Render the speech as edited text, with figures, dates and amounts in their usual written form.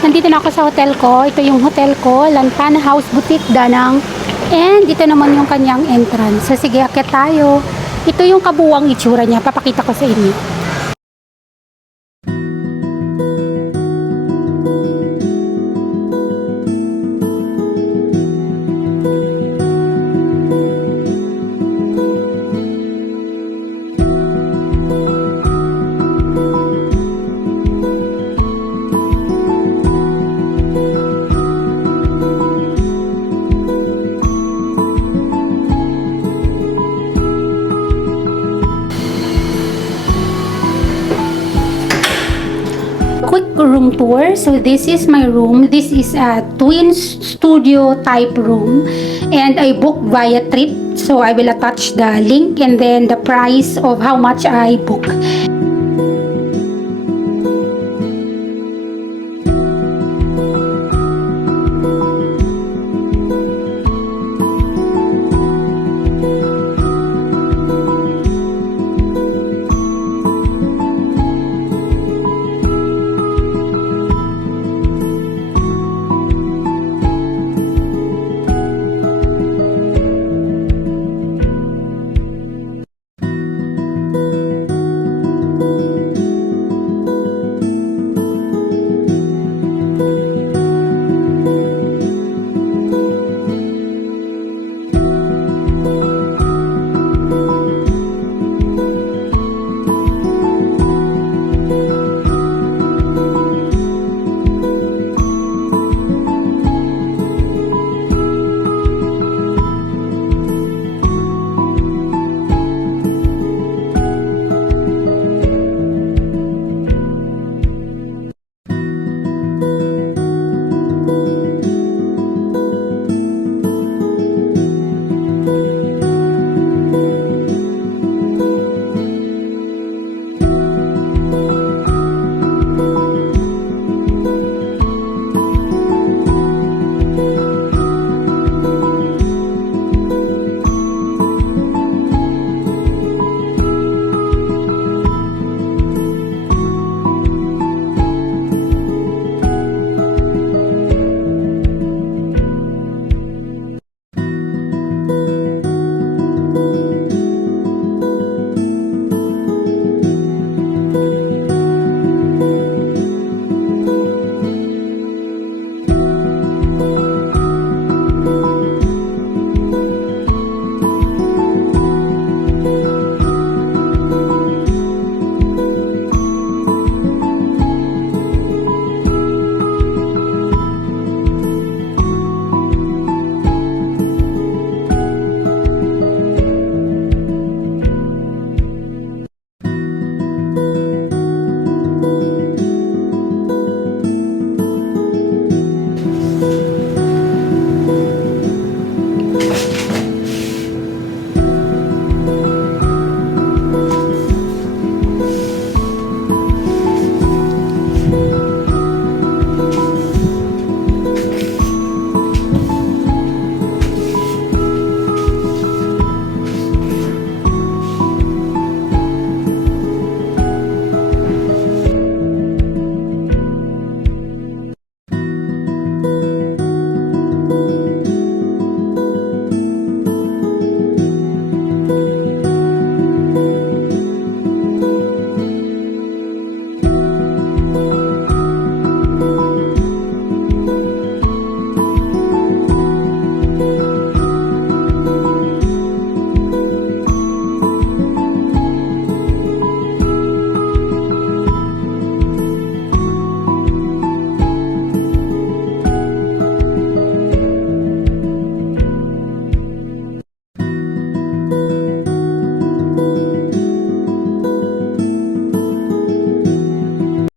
Nandito na ako sa hotel ko. Ito yung hotel ko, Lantana House Boutique Danang. And ito naman yung kanyang entrance. So sige, akit tayo. Ito yung kabuwang itsura niya. Papakita ko sa inyo. Quick room tour. So this is my room. This is a twin studio type room, and I booked via Trip. So I will attach the link and then the price of how much I book.